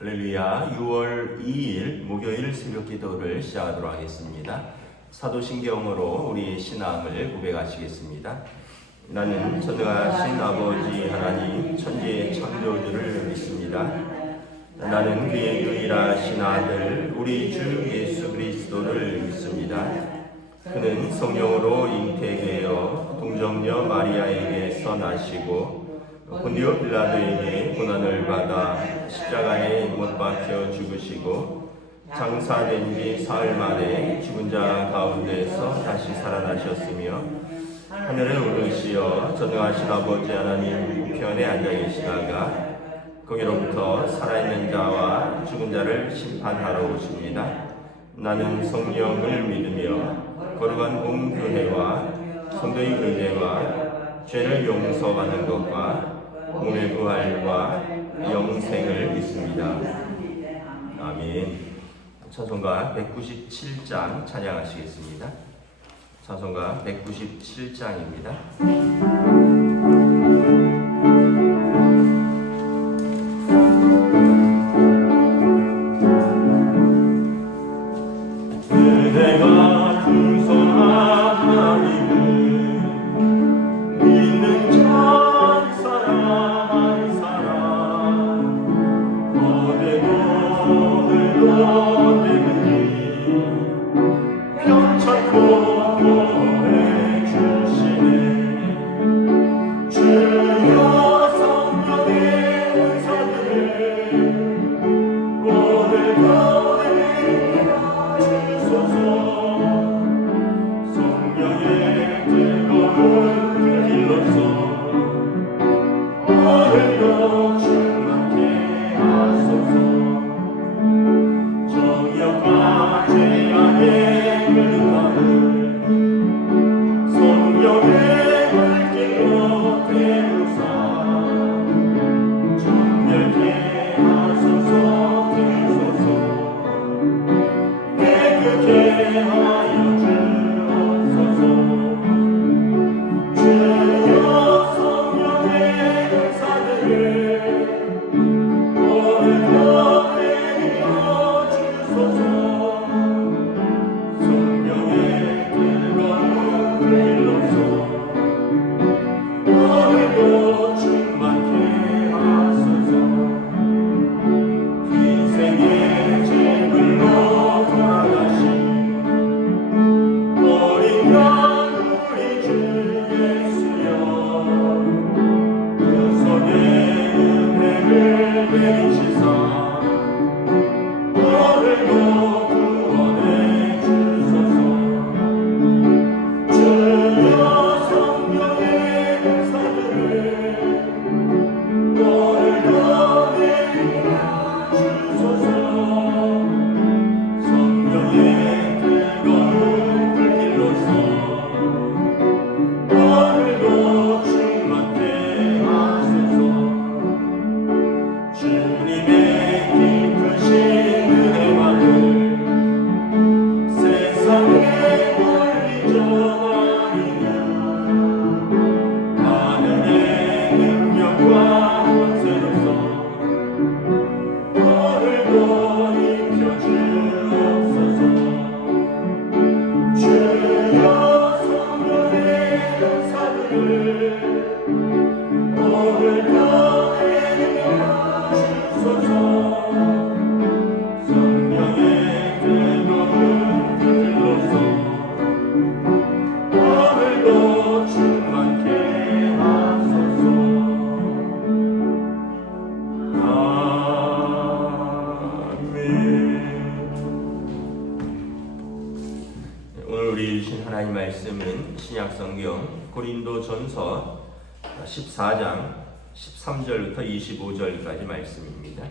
할렐루야. 6월 2일 목요일 새벽 기도를 시작하도록 하겠습니다. 사도신경으로 우리 신앙을 고백하시겠습니다. 나는 전능하신 아버지 하나님 천지의 창조주를 믿습니다. 나는 그의 유일하신 아들 우리 주 예수 그리스도를 믿습니다. 그는 성령으로 잉태되어 동정녀 마리아에게서 나시고 본디오 빌라도에게 고난을 받아 십자가에 못 박혀 죽으시고 장사된 지 사흘 만에 죽은 자 가운데서 다시 살아나셨으며 하늘에 오르시어 전능하신 아버지 하나님 우편에 앉아 계시다가 거기로부터 살아있는 자와 죽은 자를 심판하러 오십니다. 나는 성령을 믿으며 거룩한 공교회와 성도의 은혜와 죄를 용서받는 것과 몸의 부활과 영생을 믿습니다. 아멘. 찬송가 197장 찬양하시겠습니다. 찬송가 197장입니다. 그대가 풍성한 하나님을 믿는 자 사람 한 사람 어제도 오늘도 언제든지 편찮고 교회 주시네. 주여 성령의 은사들을 오늘도 성령의 뜨거운 길로서 오늘도 충만케 하소서. 정욕과 죄악의 근원을 성령의 물길로 태우사 정결케 하소서. 되소서 깨끗게 하여 주옵소서. 주여 성령의 은사들을 오늘도 내려 주소서. 성령의 뜨거운 불로서 오늘도 충만케 하소서. 희생의 제물로 돌아가신 어린 양 우리 주 예수여, 그 손에 은혜를 내리시사 오늘도 구원해 주소서. 주여 성령의 은사들을 오늘도 내려 주소서. 성령의 뜨거운 불길로서 오늘도 충만케 하소서. 주님의 깊으신 은혜만을 세상에 멀리 전하리니 하늘의 능력과 권세로서 오늘도 입혀 주옵소서. 주여 성령의 은사들을 오늘도 내려 주소서. 성령의 뜨거운 불로서 오늘도 충만케 하소서. 오늘 우리 주신 하나님 말씀은 신약성경 고린도전서 14장 13절부터 25절까지 말씀입니다.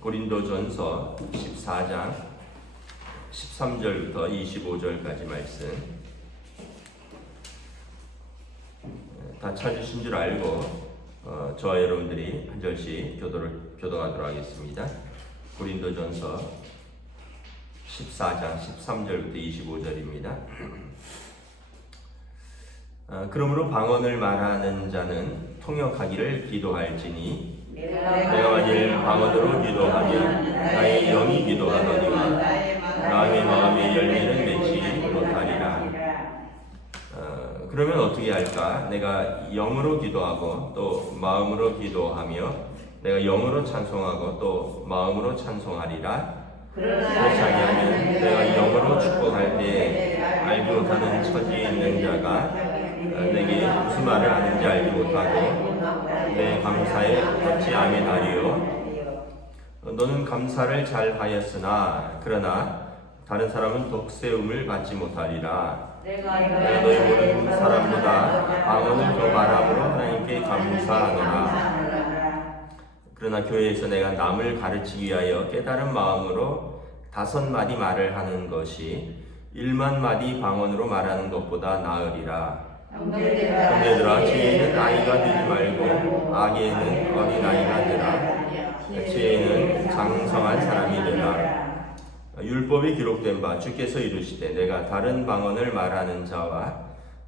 고린도전서 14장 13절부터 25절까지 말씀. 다 찾으신 줄 알고 저와 여러분들이 한 절씩 교도하도록 하겠습니다. 고린도전서 14장 13절부터 25절입니다. 그러므로 방언을 말하는 자는 통역하기를 기도할지니 내가 만일 방언으로 기도하면 나의 영이 기도하더니와 나의 마음의 열매는 맺지 못하리라. 그러면 어떻게 할까? 내가 영으로 기도하고 또 마음으로 기도하며 내가 영으로 찬송하고 또 마음으로 찬송하리라. 그렇지 아니하면 내가 영으로 축복할 때 알지 못하는 처지에 있는 자가 내게 무슨 말을 하는지 알지 못하고 내 감사에 어찌 아멘하리요. 너는 감사를 잘 하였으나 그러나 다른 사람은 덕세움을 받지 못하리라. 내가 너희 모든 사람보다 방언을 더 말함으로 하나님께 감사하노라. 그러나 교회에서 내가 남을 가르치기 위하여 깨달은 마음으로 5마디 말을 하는 것이 100,000마디 방언으로 말하는 것보다 나으리라. 형제들아, 지혜는 아이가 되지 말고 아기에는 어린아이가 되라. 지혜는 장성한 사람이 되라. 율법에 기록된 바 주께서 이르시되 내가 다른 방언을 말하는 자와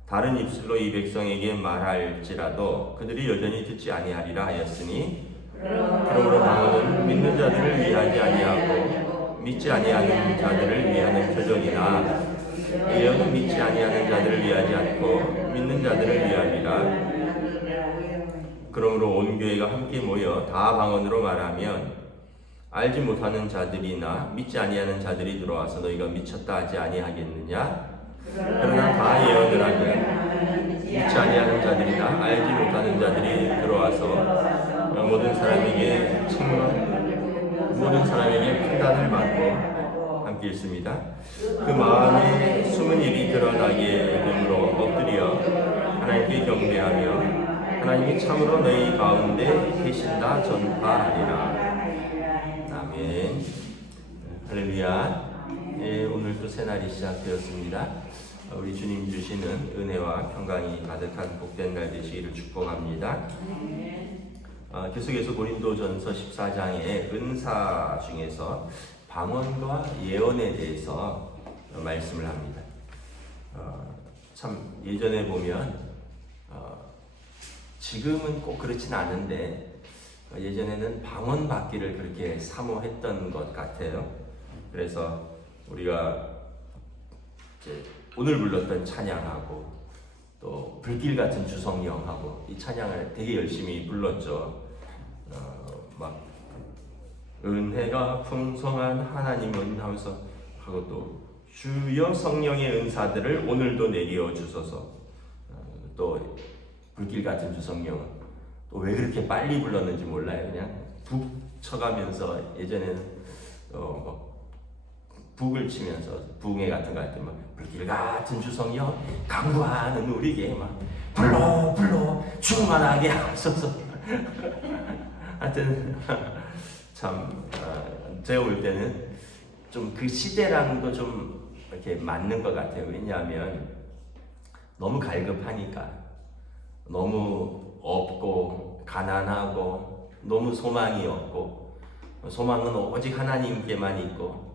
다른 입술로 이 백성에게 말할지라도 그들이 여전히 듣지 아니하리라 하였으니 그러므로 방언은 믿는 자들을 위하지 아니하고 믿지 아니하는 자들을 위하는 표적이나 예언은 믿지 아니하는 자들을 위하지 않고 믿는 자들을 위함이라. 그러므로 온 교회가 함께 모여 다 방언으로 말하면 알지 못하는 자들이나 믿지 아니하는 자들이 들어와서 너희가 미쳤다 하지 아니하겠느냐? 그러나 다 예언을 하면 믿지 아니하는 자들이나 알지 못하는 자들이 들어와서 모든 사람에게 판단을 받고 함께 있습니다. 그 마음에 숨은 일이 드러나게 되므로 엎드려 하나님께 경배하며 하나님이 참으로 너희 가운데 계신다 전파하리라. 아멘. 할렐루야. 예, 오늘도 새날이 시작되었습니다. 우리 주님 주시는 은혜와 평강이 가득한 복된 날 되시기를 축복합니다. 계속해서 고린도전서 14장의 은사 중에서 방언과 예언에 대해서 말씀을 합니다. 참 예전에 보면 지금은 꼭 그렇진 않은데 예전에는 방언 받기를 그렇게 사모했던 것 같아요. 그래서 우리가 이제 오늘 불렀던 찬양하고 또 불길 같은 주성령하고 이 찬양을 되게 열심히 불렀죠. 막 은혜가 풍성한 하나님은 하면서 하고 또 주여 성령의 은사들을 오늘도 내려 주소서. 또 불길 같은 주성령은 또 왜 그렇게 빨리 불렀는지 몰라요. 그냥 북 쳐가면서 예전에는 북을 치면서 붕해 같은 거 할 때 막 불길 같은 주성령 강구하는 우리에게 막 불러 충만하게 하소서. 하여튼 참 제가 볼 때는 좀 그 시대랑도 좀 이렇게 맞는 것 같아요. 왜냐하면 너무 갈급하니까, 너무 없고 가난하고 너무 소망이 없고, 소망은 오직 하나님께만 있고,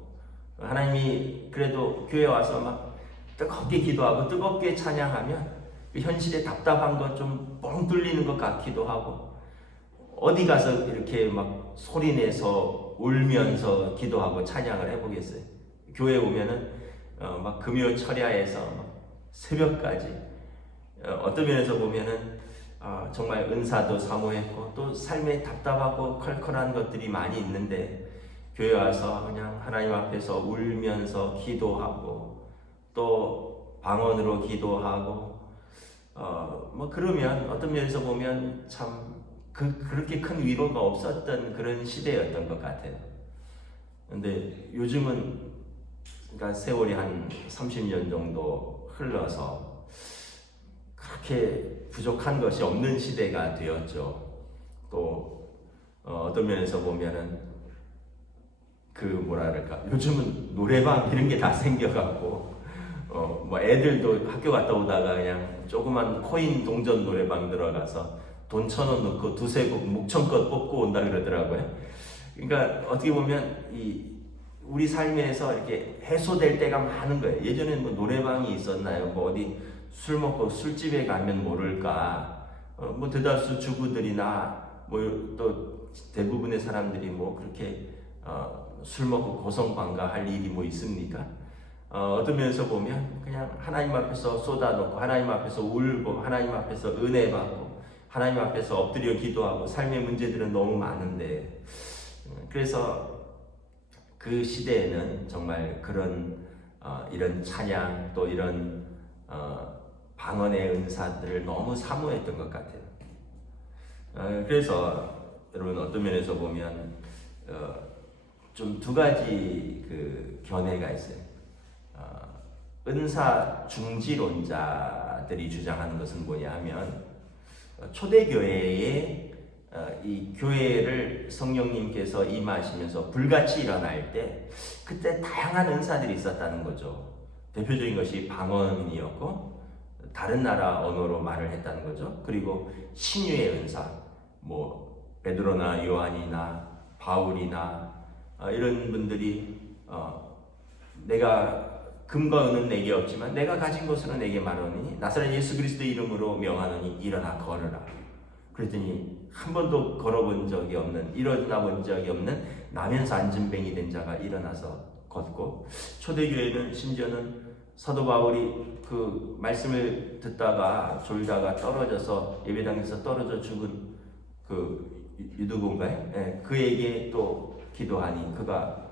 하나님이 그래도 교회 와서 막 뜨겁게 기도하고 뜨겁게 찬양하면 그 현실에 답답한 것 좀 뻥 뚫리는 것 같기도 하고, 어디 가서 이렇게 막 소리내서 울면서 기도하고 찬양을 해보겠어요? 교회 오면은 막 금요 철야에서 막 새벽까지, 어떤 면에서 보면은 정말 은사도 사모했고 또 삶에 답답하고 컬컬한 것들이 많이 있는데 교회 와서 그냥 하나님 앞에서 울면서 기도하고 또 방언으로 기도하고 뭐 그러면 어떤 면에서 보면 참 그렇게 큰 위로가 없었던 그런 시대였던 것 같아요. 근데 요즘은 그러니까 세월이 한 30년 정도 흘러서 그렇게 부족한 것이 없는 시대가 되었죠. 또 어떤 면에서 보면은 그 뭐라 그럴까, 요즘은 노래방 이런 게 다 생겨갖고 뭐 애들도 학교 갔다 오다가 그냥 조그만 코인 동전 노래방 들어가서 돈 1,000원 넣고 두세 곡 묵청껏 뽑고 온다 그러더라고요. 그러니까 어떻게 보면 우리 삶에서 이렇게 해소될 때가 많은 거예요. 예전에는 뭐 노래방이 있었나요? 뭐 어디 술 먹고 술집에 가면 모를까? 뭐 대다수 주부들이나 뭐 또 대부분의 사람들이 뭐 그렇게 술 먹고 고성방가할 일이 뭐 있습니까? 어떤 면에서 보면 그냥 하나님 앞에서 쏟아놓고 하나님 앞에서 울고 하나님 앞에서 은혜 받고 하나님 앞에서 엎드려 기도하고 삶의 문제들은 너무 많은데, 그래서 그 시대에는 정말 그런 이런 찬양 또 이런 방언의 은사들을 너무 사모했던 것 같아요. 그래서 여러분 어떤 면에서 보면 좀 두 가지 그 견해가 있어요. 은사 중지론자들이 주장하는 것은 뭐냐 하면, 초대교회에 이 교회를 성령님께서 임하시면서 불같이 일어날 때 그때 다양한 은사들이 있었다는 거죠. 대표적인 것이 방언이었고 다른 나라 언어로 말을 했다는 거죠. 그리고 신유의 은사, 뭐 베드로나 요한이나 바울이나 이런 분들이 내가 금과 은은 내게 없지만 내가 가진 것으로 내게 말하노니 나사렛 예수 그리스도의 이름으로 명하노니 일어나 걸으라. 그랬더니 한 번도 걸어본 적이 없는, 일어나 본 적이 없는 나면서 앉은뱅이 된 자가 일어나서 걷고, 초대교회는 심지어는 사도 바울이 그 말씀을 듣다가 졸다가 떨어져서 예배당에서 떨어져 죽은 그 유두본가에 그에게 또 기도하니 그가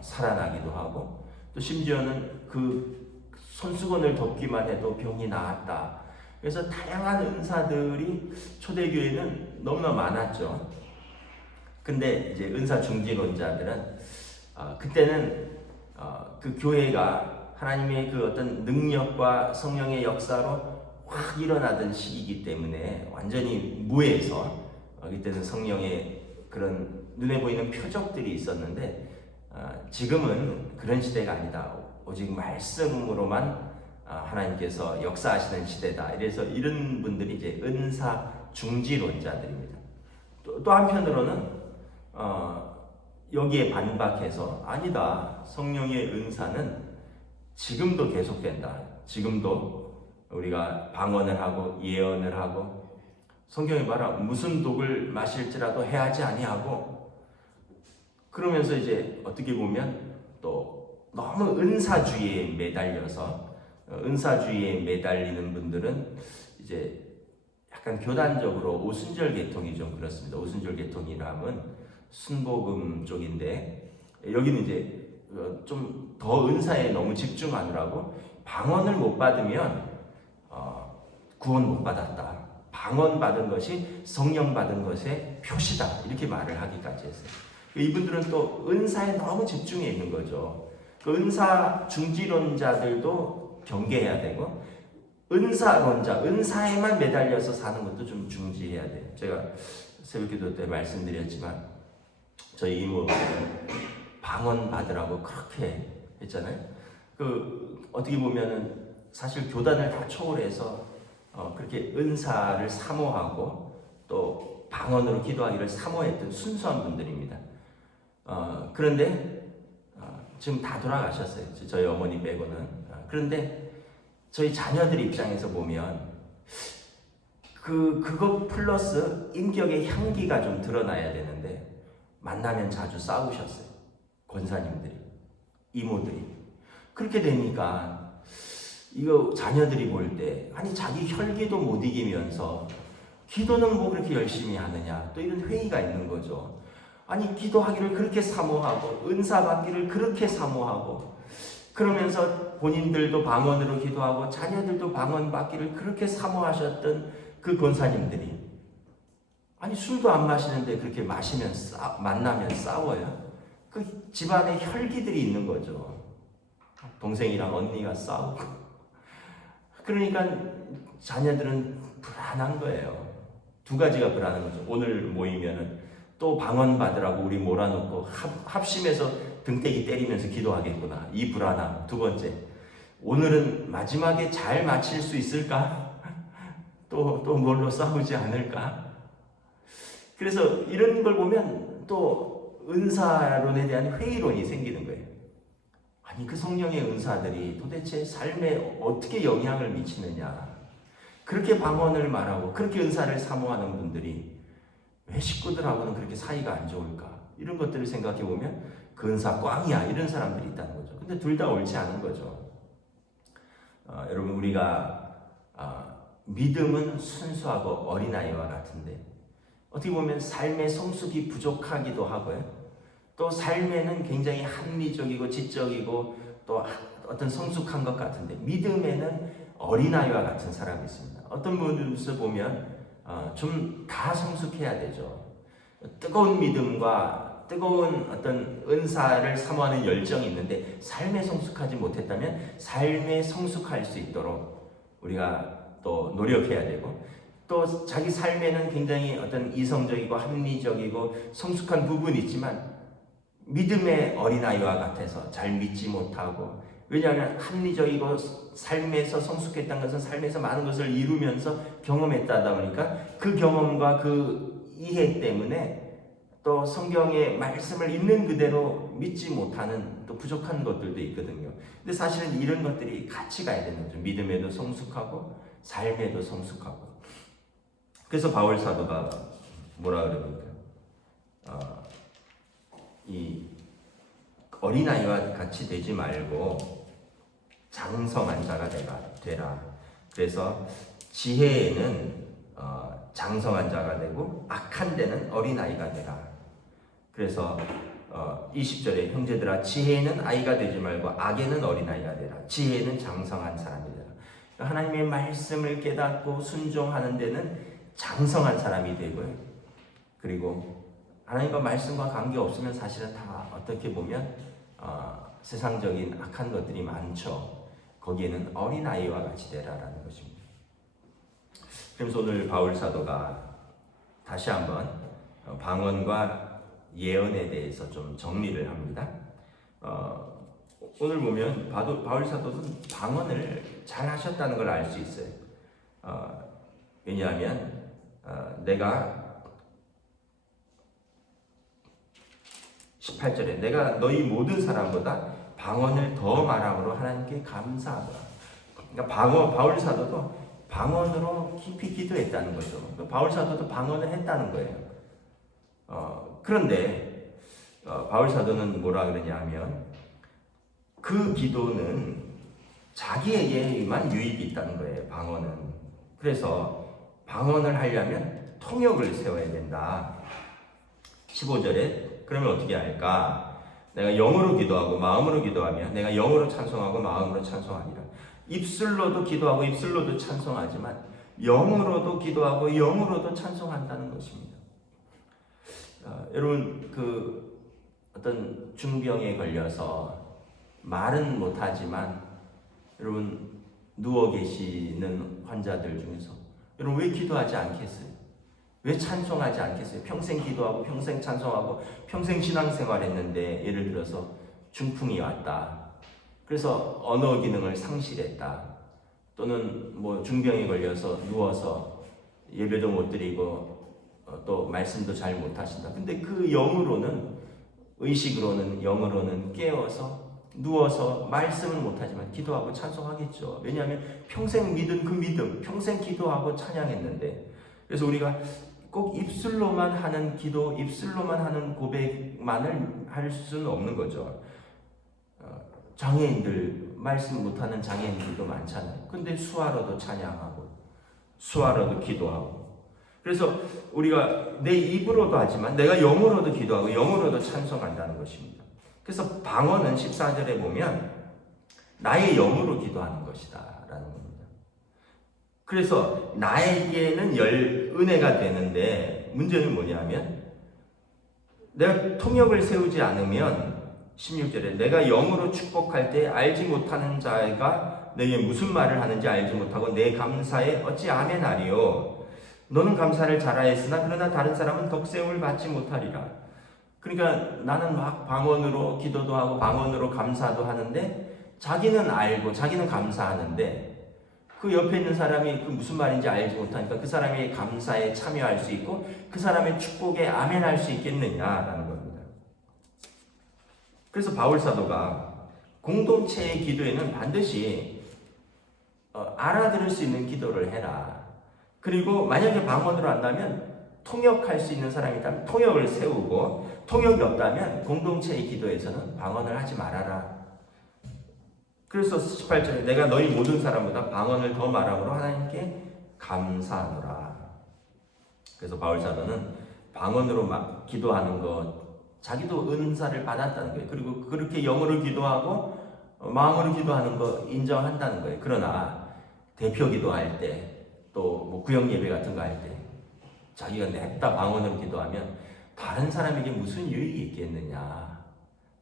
살아나기도 하고, 또 심지어는 그 손수건을 덮기만 해도 병이 나았다. 그래서 다양한 은사들이 초대교회는 너무나 많았죠. 근데 이제 은사 중지론자들은 그때는 그 교회가 하나님의 그 어떤 능력과 성령의 역사로 확 일어나던 시기이기 때문에 완전히 무해서, 그때는 성령의 그런 눈에 보이는 표적들이 있었는데, 지금은 그런 시대가 아니다. 오직 말씀으로만 하나님께서 역사하시는 시대다. 이래서 이런 분들이 이제 은사 중지론자들입니다. 또 한편으로는 여기에 반박해서 아니다. 성령의 은사는 지금도 계속된다. 지금도 우리가 방언을 하고 예언을 하고, 성경에 말하 무슨 독을 마실지라도 해하지 아니하고, 그러면서 이제 어떻게 보면 또 너무 은사주의에 매달려서, 은사주의에 매달리는 분들은 이제 약간 교단적으로 오순절 계통이 좀 그렇습니다. 오순절 계통이라면 순복음 쪽인데, 여기는 이제 좀 더 은사에 너무 집중하느라고 방언을 못 받으면 구원 못 받았다. 방언 받은 것이 성령 받은 것의 표시다. 이렇게 말을 하기까지 했어요. 이분들은 또 은사에 너무 집중해 있는 거죠. 그 은사 중지론자들도 경계해야 되고, 은사론자, 은사에만 매달려서 사는 것도 좀 중지해야 돼요. 제가 새벽기도 때 말씀드렸지만 저희 이모는 방언 받으라고 그렇게 했잖아요. 그 어떻게 보면은 사실 교단을 다 초월해서 그렇게 은사를 사모하고 또 방언으로 기도하기를 사모했던 순수한 분들입니다. 그런데 지금 다 돌아가셨어요. 저희 어머니 빼고는. 그런데 저희 자녀들 입장에서 보면 그거 플러스 인격의 향기가 좀 드러나야 되는데, 만나면 자주 싸우셨어요. 권사님들이, 이모들이. 그렇게 되니까 이거 자녀들이 볼 때, 아니 자기 혈기도 못 이기면서 기도는 뭐 그렇게 열심히 하느냐, 또 이런 회의가 있는 거죠. 아니 기도하기를 그렇게 사모하고 은사 받기를 그렇게 사모하고, 그러면서 본인들도 방언으로 기도하고 자녀들도 방언 받기를 그렇게 사모하셨던 그 권사님들이, 아니 술도 안 마시는데 그렇게 마시면 만나면 싸워요. 그 집안에 혈기들이 있는 거죠. 동생이랑 언니가 싸우고. 그러니까 자녀들은 불안한 거예요. 두 가지가 불안한 거죠. 오늘 모이면은 또 방언 받으라고 우리 몰아놓고 합심해서 등대기 때리면서 기도하겠구나. 이 불안함. 두 번째, 오늘은 마지막에 잘 마칠 수 있을까? 또 뭘로 싸우지 않을까? 그래서 이런 걸 보면 또 은사론에 대한 회의론이 생기는 거예요. 아니 그 성령의 은사들이 도대체 삶에 어떻게 영향을 미치느냐. 그렇게 방언을 말하고 그렇게 은사를 사모하는 분들이 왜 식구들하고는 그렇게 사이가 안 좋을까? 이런 것들을 생각해 보면 근사 꽝이야 이런 사람들이 있다는 거죠. 근데 둘 다 옳지 않은 거죠. 여러분 우리가 믿음은 순수하고 어린아이와 같은데 어떻게 보면 삶의 성숙이 부족하기도 하고요. 또 삶에는 굉장히 합리적이고 지적이고 또 어떤 성숙한 것 같은데 믿음에는 어린아이와 같은 사람이 있습니다. 어떤 분들 보면 좀 다 성숙해야 되죠. 뜨거운 믿음과 뜨거운 어떤 은사를 사모하는 열정이 있는데 삶에 성숙하지 못했다면 삶에 성숙할 수 있도록 우리가 또 노력해야 되고 또 자기 삶에는 굉장히 어떤 이성적이고 합리적이고 성숙한 부분이 있지만 믿음의 어린아이와 같아서 잘 믿지 못하고 왜냐하면 합리적이고 삶에서 성숙했다는 것은 삶에서 많은 것을 이루면서 경험했다다 보니까 그 경험과 그 이해 때문에 또 성경의 말씀을 있는 그대로 믿지 못하는 또 부족한 것들도 있거든요. 근데 사실은 이런 것들이 같이 가야 되는 거죠. 믿음에도 성숙하고 삶에도 성숙하고. 그래서 바울 사도가 뭐라 그럽니까? 이 어린아이와 같이 되지 말고 장성한 자가 되라. 그래서 지혜에는 장성한 자가 되고 악한 데는 어린아이가 되라. 그래서 20절에 형제들아 지혜에는 아이가 되지 말고 악에는 어린아이가 되라. 지혜에는 장성한 사람이 되라. 하나님의 말씀을 깨닫고 순종하는 데는 장성한 사람이 되고요. 그리고 하나님과 말씀과 관계 없으면 사실은 다 어떻게 보면 세상적인 악한 것들이 많죠. 거기에는 어린아이와 같이 되라라는 것입니다. 그래서 오늘 바울 사도가 다시 한번 방언과 예언에 대해서 좀 정리를 합니다. 오늘 보면 바울 사도는 방언을 잘 하셨다는 걸 알 수 있어요. 왜냐하면 내가 18절에 내가 너희 모든 사람보다 방언을 더 말함으로 하나님께 감사하더라. 그러니까 바울 사도도 방언으로 깊이 기도했다는 거죠. 바울 사도도 방언을 했다는 거예요. 그런데 바울 사도는 뭐라 그러냐 하면 그 기도는 자기에게만 유익이 있다는 거예요. 방언은. 그래서 방언을 하려면 통역을 세워야 된다. 15절에 그러면 어떻게 할까? 내가 영으로 기도하고 마음으로 기도하며 내가 영으로 찬송하고 마음으로 찬송하니라. 입술로도 기도하고 입술로도 찬송하지만 영으로도 기도하고 영으로도 찬송한다는 것입니다. 여러분 그 어떤 중병에 걸려서 말은 못하지만 여러분 누워 계시는 환자들 중에서 여러분 왜 기도하지 않겠어요? 왜 찬송하지 않겠어요? 평생 기도하고 평생 찬송하고 평생 신앙생활 했는데 예를 들어서 중풍이 왔다. 그래서 언어 기능을 상실했다. 또는 뭐 중병에 걸려서 누워서 예배도 못 드리고 또 말씀도 잘 못하신다. 근데 그 영으로는 의식으로는 영으로는 깨어서 누워서 말씀은 못하지만 기도하고 찬송하겠죠. 왜냐하면 평생 믿은 그 믿음, 평생 기도하고 찬양했는데 그래서 우리가 꼭 입술로만 하는 기도, 입술로만 하는 고백만을 할 수는 없는 거죠. 장애인들, 말씀 못하는 장애인들도 많잖아요. 근데 수화로도 찬양하고, 수화로도 기도하고. 그래서 우리가 내 입으로도 하지만 내가 영으로도 기도하고 영으로도 찬송한다는 것입니다. 그래서 방언은 14절에 보면 나의 영으로 기도하는 것이다 라는 겁니다. 그래서 나에게는 은혜가 되는데 문제는 뭐냐면 내가 통역을 세우지 않으면 16절에 내가 영으로 축복할 때 알지 못하는 자가 내게 무슨 말을 하는지 알지 못하고 내 감사에 어찌 아멘하리요. 너는 감사를 잘하였으나 그러나 다른 사람은 덕세움을 받지 못하리라. 그러니까 나는 막 방언으로 기도도 하고 방언으로 감사도 하는데 자기는 알고 자기는 감사하는데 그 옆에 있는 사람이 그 무슨 말인지 알지 못하니까 그 사람의 감사에 참여할 수 있고 그 사람의 축복에 아멘할 수 있겠느냐라는 겁니다. 그래서 바울 사도가 공동체의 기도에는 반드시 알아들을 수 있는 기도를 해라. 그리고 만약에 방언으로 한다면 통역할 수 있는 사람이 있다면 통역을 세우고, 통역이 없다면 공동체의 기도에서는 방언을 하지 말아라. 그래서 18절에 내가 너희 모든 사람보다 방언을 더 말함으로 하나님께 감사하노라. 그래서 바울 사도는 방언으로 막 기도하는 것, 자기도 은사를 받았다는 거예요. 그리고 그렇게 영어로 기도하고 마음으로 기도하는 거 인정한다는 거예요. 그러나 대표 기도할 때, 또 뭐 구역 예배 같은 거 할 때 자기가 냅다 방언으로 기도하면 다른 사람에게 무슨 유익이 있겠느냐.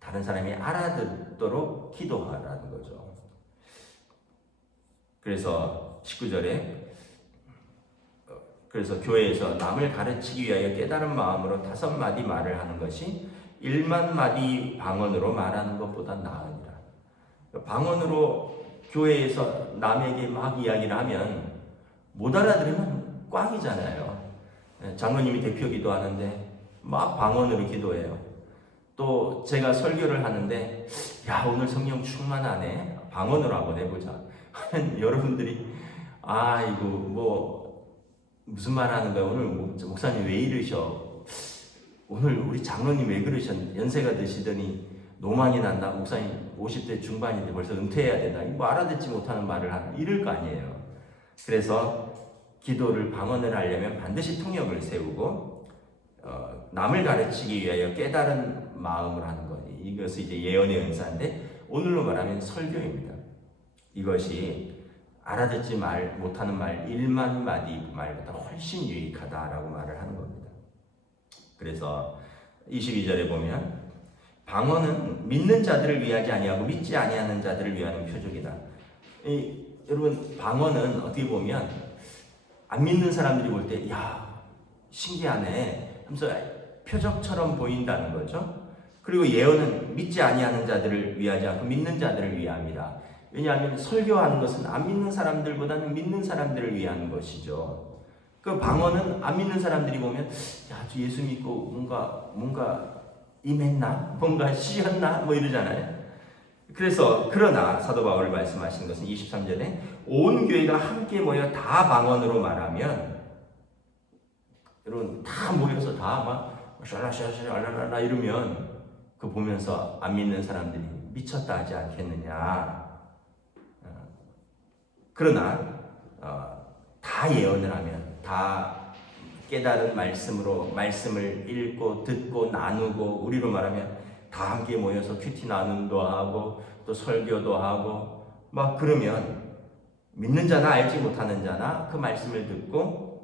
다른 사람이 알아듣도록 기도하라는 거죠. 그래서 19절에 그래서 교회에서 남을 가르치기 위하여 깨달은 마음으로 5마디 말을 하는 것이 10,000마디 방언으로 말하는 것보다 나으니라. 방언으로 교회에서 남에게 막 이야기를 하면 못 알아들으면 꽝이잖아요. 장로님이 대표 기도하는데 막 방언으로 기도해요. 또 제가 설교를 하는데 야 오늘 성령 충만하네, 방언으로 한번 해보자 하면 여러분들이 이거 뭐 무슨 말 하는 거야, 오늘 목사님 왜 이러셔, 오늘 우리 장로님 왜 그러셨, 연세가 드시더니 노망이 난다, 목사님 50대 중반인데 벌써 은퇴해야 된다, 뭐 알아듣지 못하는 말을 하는, 이럴 거 아니에요. 그래서 기도를 방언을 하려면 반드시 통역을 세우고 남을 가르치기 위하여 깨달은 마음으로 하는 것, 이것이 이제 예언의 은사인데 오늘로 말하면 설교입니다. 이것이 알아듣지 못하는 말 10,000마디 말보다 훨씬 유익하다라고 말을 하는 겁니다. 그래서 22절에 보면 방언은 믿는 자들을 위하지 아니하고 믿지 아니하는 자들을 위하는 표적이다. 여러분 방언은 어떻게 보면 안 믿는 사람들이 볼 때 야 신기하네 하면서 표적처럼 보인다는 거죠. 그리고 예언은 믿지 아니하는 자들을 위하지 않고 믿는 자들을 위함이다. 왜냐하면 설교하는 것은 안 믿는 사람들보다는 믿는 사람들을 위한 것이죠. 그 방언은 안 믿는 사람들이 보면 야, 저 예수 믿고 뭔가 임했나? 뭔가 씌었나? 뭐 이러잖아요. 그래서 그러나 사도 바울이 말씀하신 것은 23절에 온 교회가 함께 모여 다 방언으로 말하면, 여러분 다 모여서 다 막 샬라샬라샬라라 이러면 그 보면서 안 믿는 사람들이 미쳤다 하지 않겠느냐. 그러나 다 예언을 하면, 다 깨달은 말씀으로 말씀을 읽고 듣고 나누고, 우리로 말하면 다 함께 모여서 큐티 나눔도 하고 또 설교도 하고 막 그러면 믿는 자나 알지 못하는 자나 그 말씀을 듣고,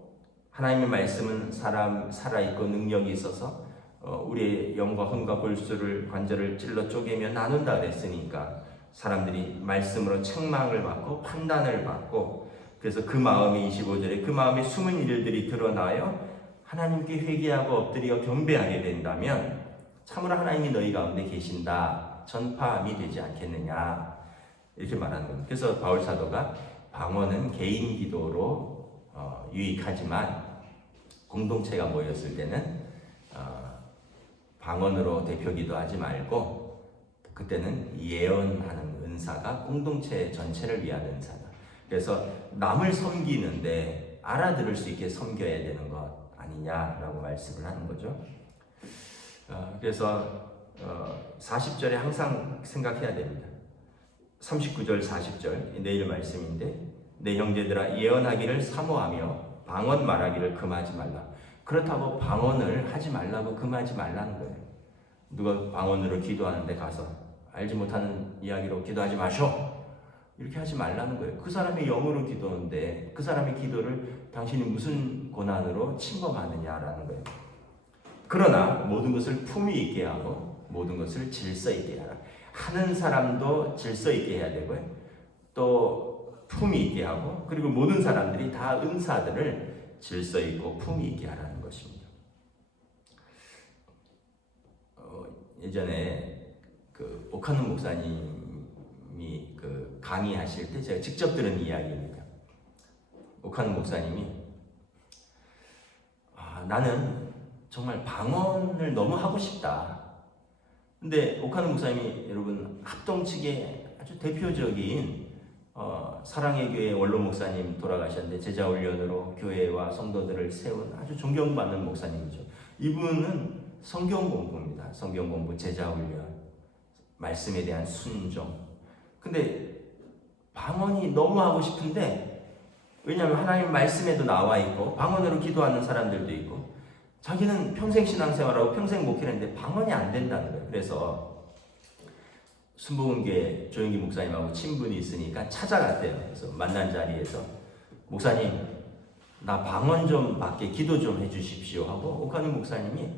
하나님의 말씀은 살아있고 능력이 있어서 우리의 영과 혼과 골수를 관절을 찔러 쪼개며 나눈다 그랬으니까 사람들이 말씀으로 책망을 받고 판단을 받고, 그래서 그 마음이 25절에 그 마음의 숨은 일들이 드러나요 하나님께 회개하고 엎드려 경배하게 된다면 참으로 하나님이 너희 가운데 계신다 전파함이 되지 않겠느냐, 이렇게 말하는 겁니다. 그래서 바울 사도가 방언은 개인 기도로 유익하지만 공동체가 모였을 때는 방언으로 대표 기도하지 말고 그때는 예언하는 은사가 공동체 전체를 위한 은사다. 그래서 남을 섬기는데 알아들을 수 있게 섬겨야 되는 것 아니냐라고 말씀을 하는 거죠. 그래서 40절에 항상 생각해야 됩니다. 39절 40절 내일 말씀인데, 내 형제들아 예언하기를 사모하며 방언 말하기를 금하지 말라. 그렇다고 방언을 하지 말라고 금하지 말라는 거예요. 누가 방언으로 기도하는데 가서 알지 못하는 이야기로 기도하지 마셔, 이렇게 하지 말라는 거예요. 그 사람이 영어로 기도하는데 그 사람의 기도를 당신이 무슨 고난으로 침범하느냐라는 거예요. 그러나 모든 것을 품위 있게 하고 모든 것을 질서 있게 하라. 하는 사람도 질서 있게 해야 되고요, 또 품위 있게 하고, 그리고 모든 사람들이 다 은사들을 질서 있고 품위 있게 하라는 것입니다. 예전에 그 오카노 목사님이 그 강의하실 때 제가 직접 들은 이야기입니다. 오카노 목사님이 나는 정말 방언을 너무 하고 싶다. 근데 오카노 목사님이 여러분 합동 측의 아주 대표적인 사랑의 교회 원로 목사님 돌아가셨는데 제자훈련으로 교회와 성도들을 세운 아주 존경받는 목사님이죠. 이분은 성경 공부입니다. 성경 공부, 제자훈련, 말씀에 대한 순종. 근데 방언이 너무 하고 싶은데, 왜냐하면 하나님 말씀에도 나와 있고 방언으로 기도하는 사람들도 있고, 자기는 평생 신앙생활하고 평생 목회했는데 방언이 안 된다는 거예요. 그래서 순복음교회 조영기 목사님하고 친분이 있으니까 찾아갔대요. 그래서 만난 자리에서 목사님, 나 방언 좀 받게 기도 좀 해주십시오 하고 옥하는 목사님이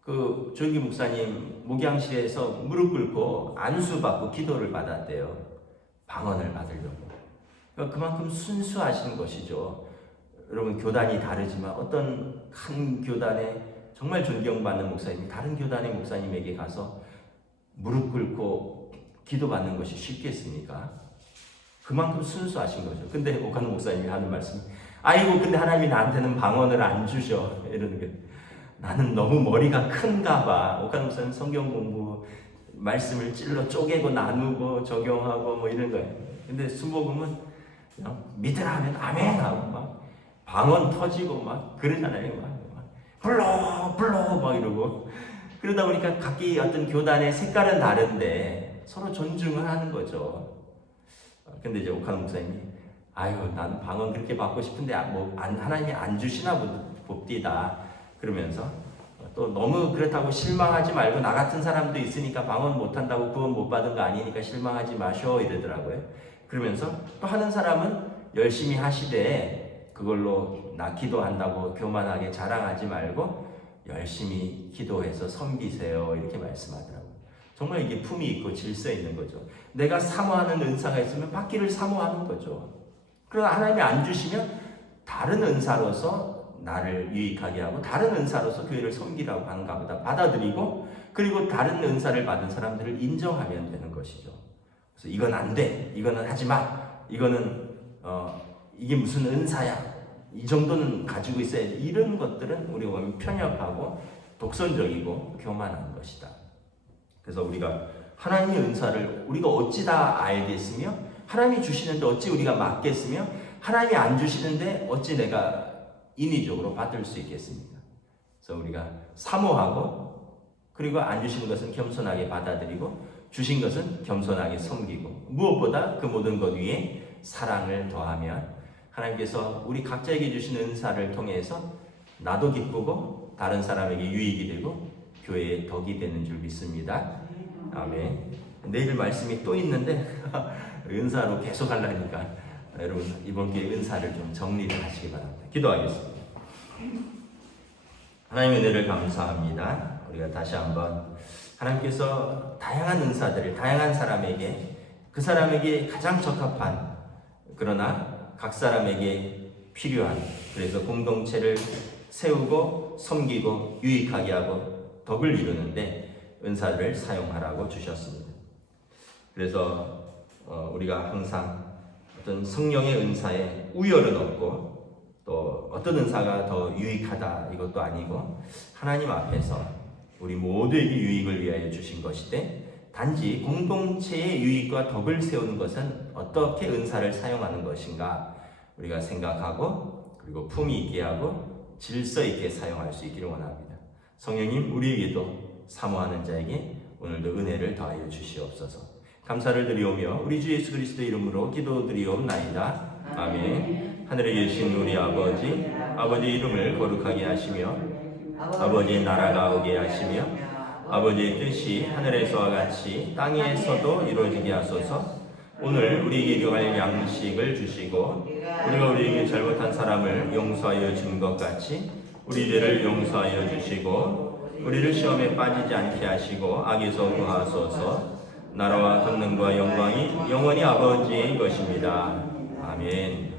그 조영기 목사님 목양실에서 무릎 꿇고 안수 받고 기도를 받았대요. 방언을 받으려고. 그러니까 그만큼 순수하신 것이죠. 여러분, 교단이 다르지만 어떤 한 교단에 정말 존경받는 목사님이 다른 교단의 목사님에게 가서 무릎 꿇고 기도받는 것이 쉽겠습니까? 그만큼 순수하신 거죠. 근데 옥하는 목사님이 하는 말씀이, 아이고 근데 하나님이 나한테는 방언을 안 주셔 이러는 거예요. 나는 너무 머리가 큰가 봐. 옥하는 목사님 성경 공부 말씀을 찔러 쪼개고 나누고 적용하고 뭐 이런 거예요. 근데 순복음은 그냥 믿으라 하면 아멘 하고 막 방언 터지고 막 그러잖아요. 막 불러 막 이러고. 그러다 보니까 각기 어떤 교단의 색깔은 다른데 서로 존중을 하는 거죠. 근데 이제 옥하는 목사님이, 아이고 난 방언 그렇게 받고 싶은데 하나님이 안 주시나 봅디다 그러면서, 또 너무 그렇다고 실망하지 말고, 나 같은 사람도 있으니까 방언 못한다고 구원 못 받은 거 아니니까 실망하지 마셔 이러더라고요. 그러면서 또 하는 사람은 열심히 하시되 그걸로 나 기도한다고 교만하게 자랑하지 말고 열심히 기도해서 섬기세요 이렇게 말씀하더라고요. 정말 이게 품이 있고 질서 있는 거죠. 내가 사모하는 은사가 있으면 받기를 사모하는 거죠. 그러나 하나님이 안 주시면 다른 은사로서 나를 유익하게 하고 다른 은사로서 교회를 섬기라고 하는가 보다 받아들이고, 그리고 다른 은사를 받은 사람들을 인정하면 되는 것이죠. 그래서 이건 안 돼, 이거는 하지 마, 이거는 이게 무슨 은사야, 이 정도는 가지고 있어야지, 이런 것들은 우리가 보면 편협하고 독선적이고 교만한 것이다. 그래서 우리가 하나님의 은사를 우리가 어찌 다 알겠으며, 하나님이 주시는데 어찌 우리가 맡겠으며, 하나님이 안 주시는데 어찌 내가 인위적으로 받을 수 있겠습니까? 그래서 우리가 사모하고, 그리고 안 주시는 것은 겸손하게 받아들이고, 주신 것은 겸손하게 섬기고, 무엇보다 그 모든 것 위에 사랑을 더하면 하나님께서 우리 각자에게 주신 은사를 통해서 나도 기쁘고 다른 사람에게 유익이 되고 교회에 덕이 되는 줄 믿습니다. 아멘. 내일 말씀이 또 있는데 은사로 계속 하려니까 여러분 이번 기회에 은사를 좀 정리를 하시기 바랍니다. 기도하겠습니다. 하나님의 은혜를 감사합니다. 우리가 다시 한번 하나님께서 다양한 은사들을 다양한 사람에게, 그 사람에게 가장 적합한, 그러나 각 사람에게 필요한, 그래서 공동체를 세우고 섬기고 유익하게 하고 덕을 이루는데 은사를 사용하라고 주셨습니다. 그래서 우리가 항상 어떤 성령의 은사에 우열은 없고, 또 어떤 은사가 더 유익하다 이것도 아니고, 하나님 앞에서 우리 모두에게 유익을 위하여 주신 것이되, 단지 공동체의 유익과 덕을 세우는 것은 어떻게 은사를 사용하는 것인가 우리가 생각하고, 그리고 품위 있게 하고 질서 있게 사용할 수 있기를 원합니다. 성령님, 우리에게도 사모하는 자에게 오늘도 은혜를 더하여 주시옵소서. 감사를 드리오며 우리 주 예수 그리스도 이름으로 기도드리옵나이다. 아멘. 하늘에 계신 우리 아버지, 아버지의 이름을 거룩하게 하시며 아버지의 나라가 오게 하시며 아버지의 뜻이 하늘에서와 같이 땅에서도 이루어지게 하소서. 오늘 우리에게 요할 양식을 주시고, 우리가 우리에게 잘못한 사람을 용서하여 준 것 같이 우리 죄를 용서하여 주시고, 우리를 시험에 빠지지 않게 하시고 악에서 구하소서. 나라와 권능과 영광이 영원히 아버지의 것입니다. 아멘.